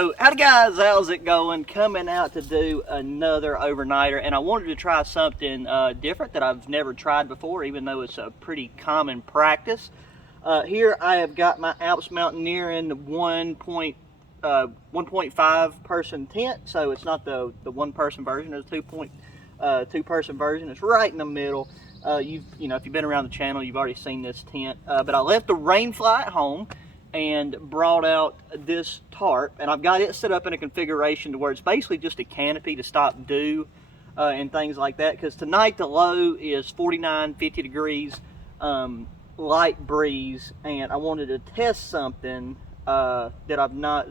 So howdy guys, how's it going? Coming out to do another overnighter, and I wanted to try something different that I've never tried before, even though it's a pretty common practice. Here I have got my Alps Mountaineering 1.5 person tent, so it's not the one person version, it's a 2 person version. It's right in the middle. You know, if you've been around the channel, you've already seen this tent. But I left the Rainfly at home and brought out this tarp, and I've got it set up in a configuration to where it's basically just a canopy to stop dew and things like that, because tonight the low is 49, 50 degrees, light breeze, and I wanted to test something a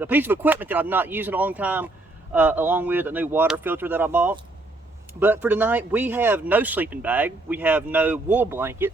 piece of equipment that I've not used in a long time, along with a new water filter that I bought. But for tonight, we have no sleeping bag, we have no wool blanket.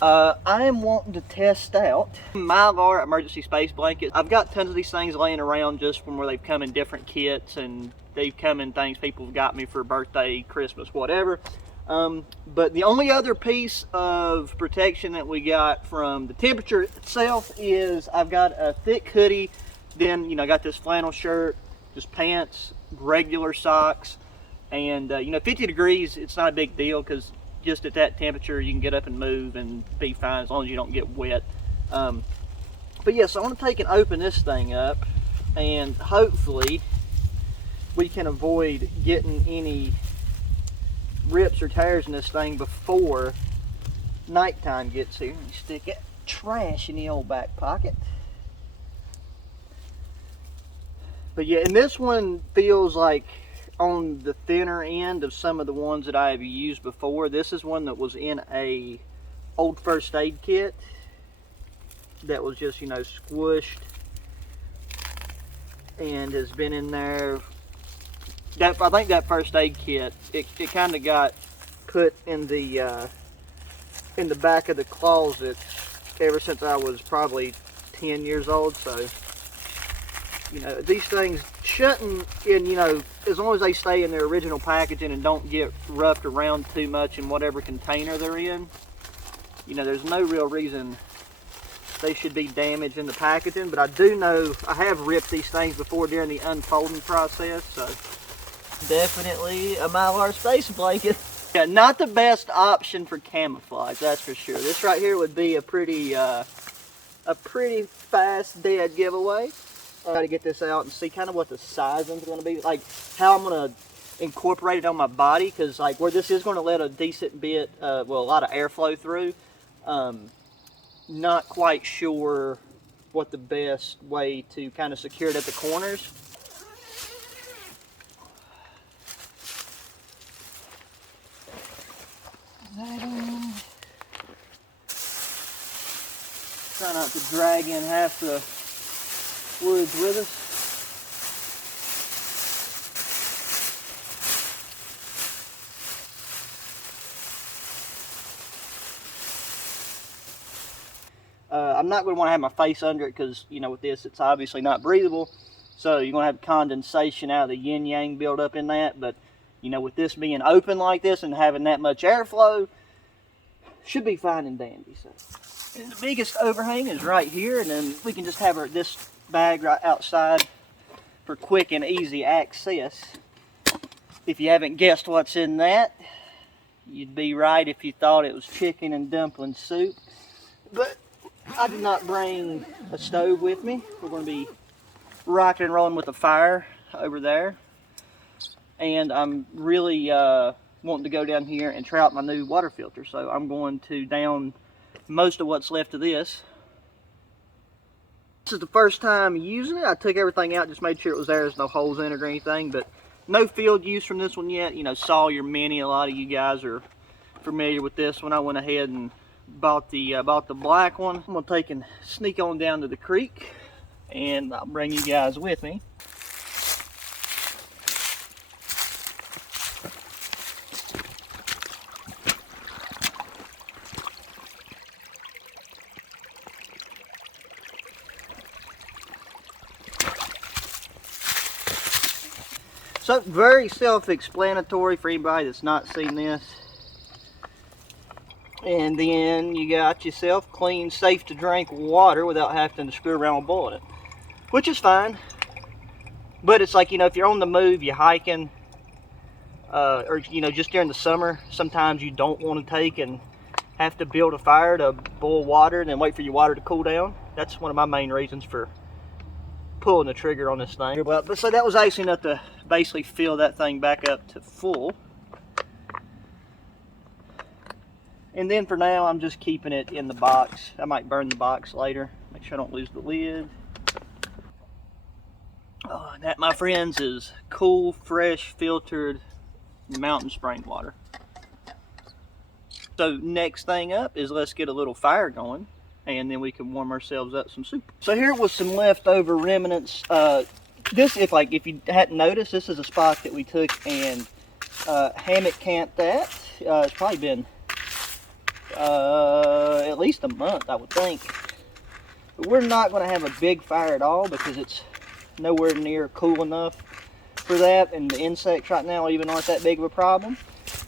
I am wanting to test out Mylar emergency space blanket. I've got tons of these things laying around just from where they've come in different kits, and they've come in things people have got me for birthday, Christmas, whatever. But the only other piece of protection that we got from the temperature itself is I've got a thick hoodie, then, you know, I got this flannel shirt, just pants, regular socks, and, you know, 50 degrees, it's not a big deal because just at that temperature you can get up and move and be fine as long as you don't get wet. But yes, I want to take and open this thing up, and hopefully we can avoid getting any rips or tears in this thing before nighttime gets here. Let me stick that trash in the old back pocket. But yeah, and this one feels like on the thinner end of some of the ones that I have used before. This is one that was in a old first aid kit that was just, you know, squished and has been in there. I think that first aid kit, it kind of got put in the back of the closet ever since I was probably 10 years old. So, you know, these things shouldn't, and you know, as long as they stay in their original packaging and don't get roughed around too much in whatever container they're in, you know, there's no real reason they should be damaged in the packaging. But I do know I have ripped these things before during the unfolding process, so definitely a Mylar space blanket. Yeah, not the best option for camouflage, that's for sure. This right here would be a pretty fast dead giveaway. I gotta get this out and see kind of what the sizing's gonna be, like how I'm gonna incorporate it on my body, because like where this is gonna let a decent bit, well, a lot of airflow through. Not quite sure what the best way to kind of secure it at the corners. Try not to drag in half the woods with us. I'm not going to want to have my face under it because, you know, with this it's obviously not breathable, so you're going to have condensation out of the yin yang build up in that. But you know, with this being open like this and having that much airflow, should be fine and dandy. So and the biggest overhang is right here, and then we can just have this bag right outside for quick and easy access. If you haven't guessed what's in that, you'd be right if you thought it was chicken and dumpling soup. But I did not bring a stove with me. We're going to be rocking and rolling with a fire over there. And I'm really wanting to go down here and try out my new water filter. So I'm going to down most of what's left of this. This is the first time using it. I took everything out, just made sure it was there. There's no holes in it or anything, but no field use from this one yet. You know, Sawyer Mini, a lot of you guys are familiar with this one. I went ahead and bought the black one. I'm gonna take and sneak on down to the creek, and I'll bring you guys with me. So very self-explanatory for anybody that's not seen this. And then you got yourself clean, safe to drink water without having to screw around with boiling it, which is fine. But it's like, you know, if you're on the move, you're hiking, or, you know, just during the summer, sometimes you don't want to take and have to build a fire to boil water and then wait for your water to cool down. That's one of my main reasons for pulling the trigger on this thing. But so that was actually enough to basically fill that thing back up to full. And then for now, I'm just keeping it in the box. I might burn the box later. Make sure I don't lose the lid. Oh, and that, my friends, is cool, fresh, filtered mountain spring water. So next thing up is let's get a little fire going, and then we can warm ourselves up some soup. So here was some leftover remnants. This, if you hadn't noticed, this is a spot that we took and hammock camped at. It's probably been at least a month, I would think. But we're not going to have a big fire at all because it's nowhere near cool enough for that, and the insects right now even aren't that big of a problem.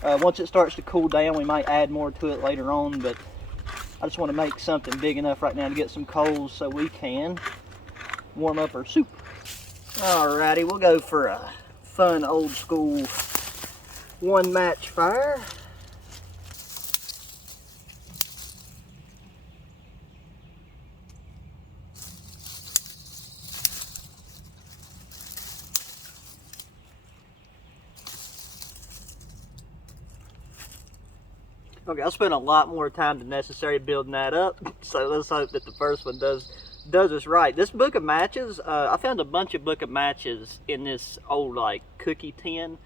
Once it starts to cool down, we might add more to it later on, but I just want to make something big enough right now to get some coals so we can warm up our soup. Alrighty, we'll go for a fun old school one match fire. Okay, I spent a lot more time than necessary building that up, so let's hope that the first one does us right. This book of matches, I found a bunch of book of matches in this old like cookie tin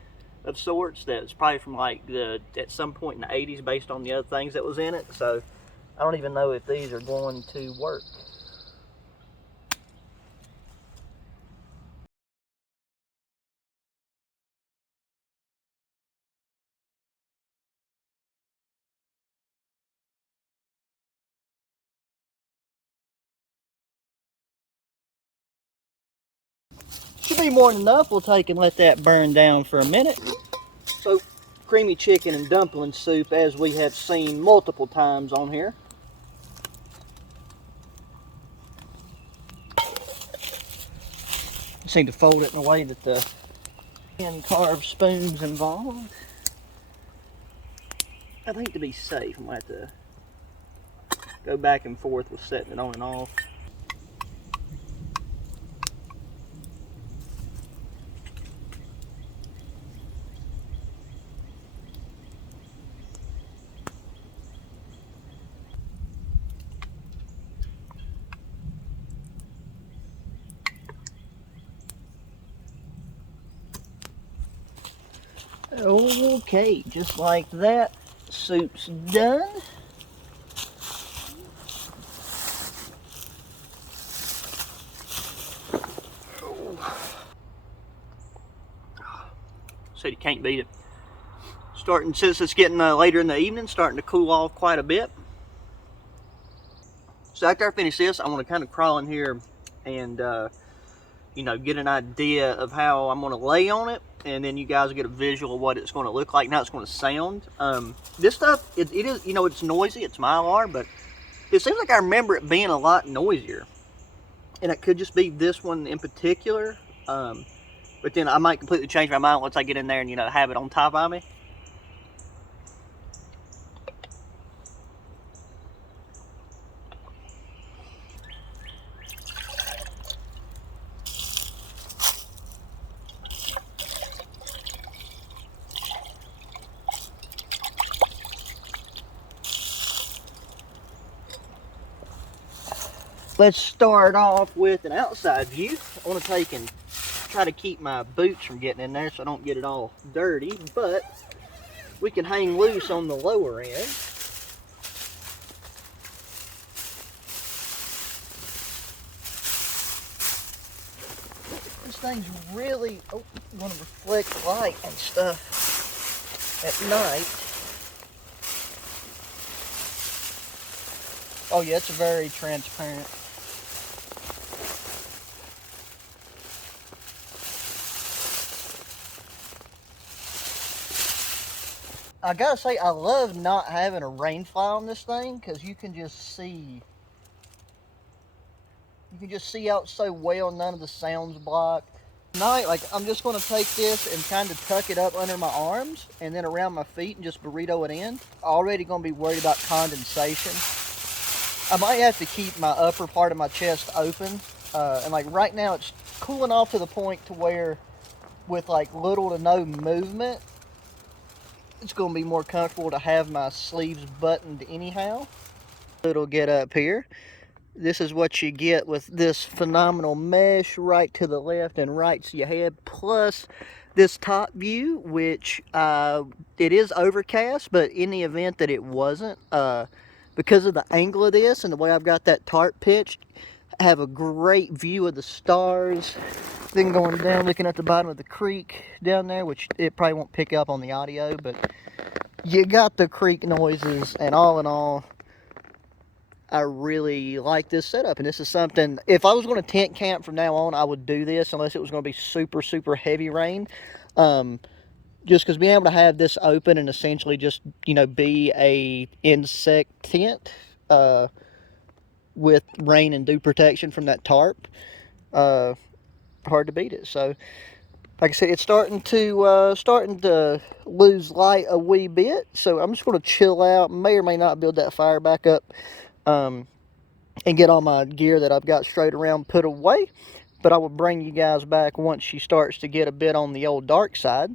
of sorts that's probably from like at some point in the 80s based on the other things that was in it, so I don't even know if these are going to work. Should be more than enough. We'll take and let that burn down for a minute. So, creamy chicken and dumpling soup, as we have seen multiple times on here. Just need to fold it in a way that the hand-carved spoon's involved. I think to be safe, I'm going to have to go back and forth with setting it on and off. Okay, just like that, soup's done. Said you can't beat it. Starting, since it's getting later in the evening, starting to cool off quite a bit. So after I finish this, I want to kind of crawl in here and you know, get an idea of how I'm going to lay on it, and then you guys will get a visual of what it's going to look like, how it's going to sound. This stuff, it is, you know, it's noisy, it's Mylar, but it seems like I remember it being a lot noisier. And it could just be this one in particular, but then I might completely change my mind once I get in there and, you know, have it on top of me. Let's start off with an outside view. I want to take and try to keep my boots from getting in there so I don't get it all dirty, but we can hang loose on the lower end. This thing's really going to reflect light and stuff at night. Oh yeah, it's very transparent. I gotta say, I love not having a rain fly on this thing because you can just see out so well, none of the sounds blocked. Tonight, like, I'm just going to take this and kind of tuck it up under my arms and then around my feet and just burrito it in. Already going to be worried about condensation. I might have to keep my upper part of my chest open. And like right now it's cooling off to the point to where with like little to no movement, it's going to be more comfortable to have my sleeves buttoned anyhow. It'll get up here. This is what you get with this phenomenal mesh right to the left and right to your head, plus this top view, which it is overcast, but in the event that it wasn't, because of the angle of this and the way I've got that tarp pitched, I have a great view of the stars. Then going down, looking at the bottom of the creek down there, which it probably won't pick up on the audio, but you got the creek noises, and all in all, I really like this setup. And this is something, if I was going to tent camp from now on, I would do this unless it was going to be super, super heavy rain. Just because being able to have this open and essentially just, you know, be a insect tent with rain and dew protection from that tarp, hard to beat it. So like I said, it's starting to lose light a wee bit, so I'm just going to chill out. May or may not build that fire back up and get all my gear that I've got straight around put away, but I will bring you guys back once she starts to get a bit on the old dark side.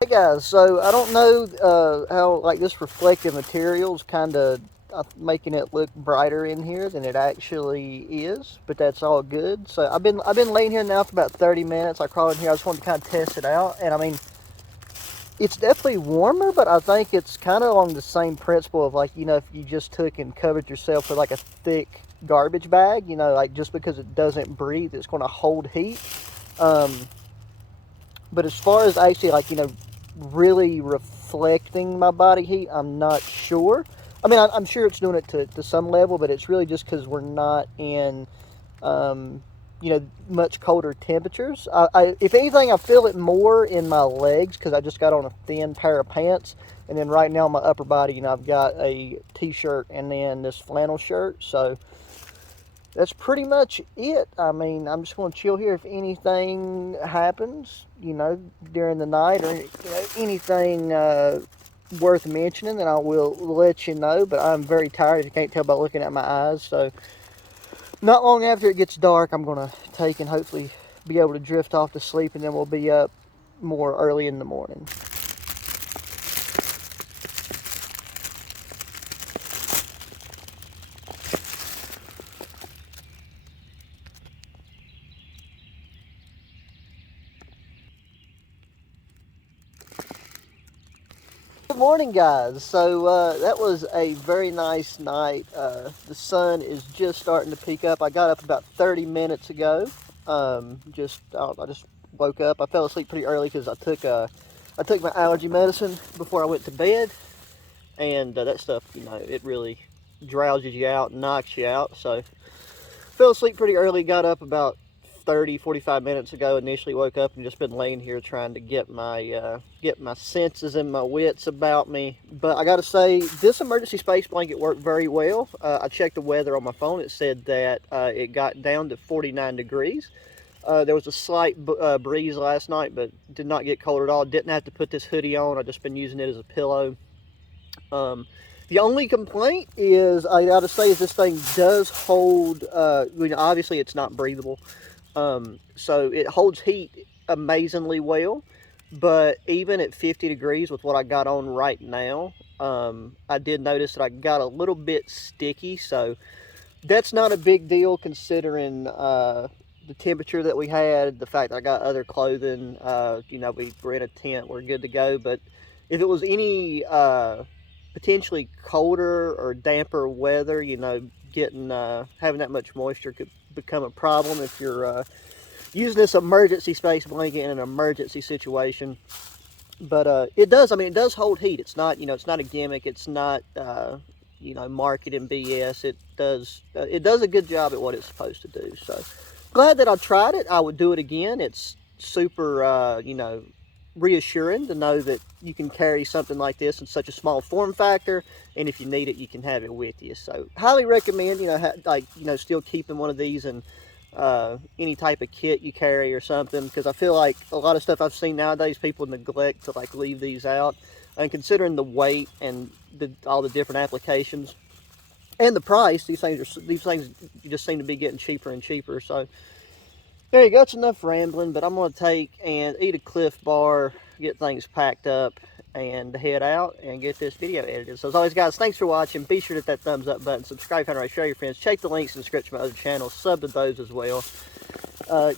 Hey guys, so I don't know how like this reflective material is kind of making it look brighter in here than it actually is, but that's all good. So I've been laying here now for about 30 minutes. I crawled in here. I just wanted to kind of test it out, and I mean, it's definitely warmer, but I think it's kind of along the same principle of like, you know, if you just took and covered yourself with like a thick garbage bag, you know, like just because it doesn't breathe, it's going to hold heat. But as far as actually like, you know, really reflecting my body heat, I'm not sure. I mean, I'm sure it's doing it to some level, but it's really just because we're not in, you know, much colder temperatures. If anything, I feel it more in my legs because I just got on a thin pair of pants. And then right now, my upper body, you know, I've got a t-shirt and then this flannel shirt. So that's pretty much it. I mean, I'm just going to chill here. If anything happens, you know, during the night or, you know, anything worth mentioning, then I will let you know. But I'm very tired, if you can't tell by looking at my eyes. So not long after it gets dark, I'm going to take and hopefully be able to drift off to sleep, and then we'll be up more early in the morning. Good morning, guys. So that was a very nice night. The sun is just starting to peek up. I got up about 30 minutes ago. I just woke up. I fell asleep pretty early because I took my allergy medicine before I went to bed, and that stuff, you know, it really drowses you out and knocks you out. So fell asleep pretty early. Got up about 45 minutes ago. Initially woke up and just been laying here trying to get my senses and my wits about me. But I gotta say, this emergency space blanket worked very well. I checked the weather on my phone. It said that it got down to 49 degrees. There was a slight breeze last night, but did not get cold at all. Didn't have to put this hoodie on. I've just been using it as a pillow. The only complaint is, I gotta say, is this thing does hold, you know, obviously it's not breathable. So it holds heat amazingly well, but even at 50 degrees with what I got on right now, I did notice that I got a little bit sticky. So that's not a big deal considering the temperature that we had, the fact that I got other clothing. You know, we're in a tent, we're good to go. But if it was any potentially colder or damper weather, you know, getting having that much moisture could become a problem if you're using this emergency space blanket in an emergency situation. But it does, I mean, it does hold heat. It's not, you know, it's not a gimmick. It's not, you know, marketing BS. It does a good job at what it's supposed to do. So glad that I tried it. I would do it again. It's super, you know, reassuring to know that you can carry something like this in such a small form factor, and if you need it, you can have it with you. So highly recommend, still keeping one of these in any type of kit you carry or something, because I feel like a lot of stuff I've seen nowadays, people neglect to like leave these out, and considering the weight and all the different applications and the price, these things just seem to be getting cheaper and cheaper. So there you go. That's enough rambling, but I'm going to take and eat a Cliff Bar, get things packed up, and head out and get this video edited. So as always, guys, thanks for watching. Be sure to hit that thumbs up button, subscribe, share your friends, check the links in the description of my other channels, sub to those as well.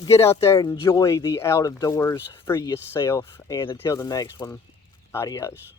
Get out there and enjoy the out of doors for yourself, and until the next one, adios.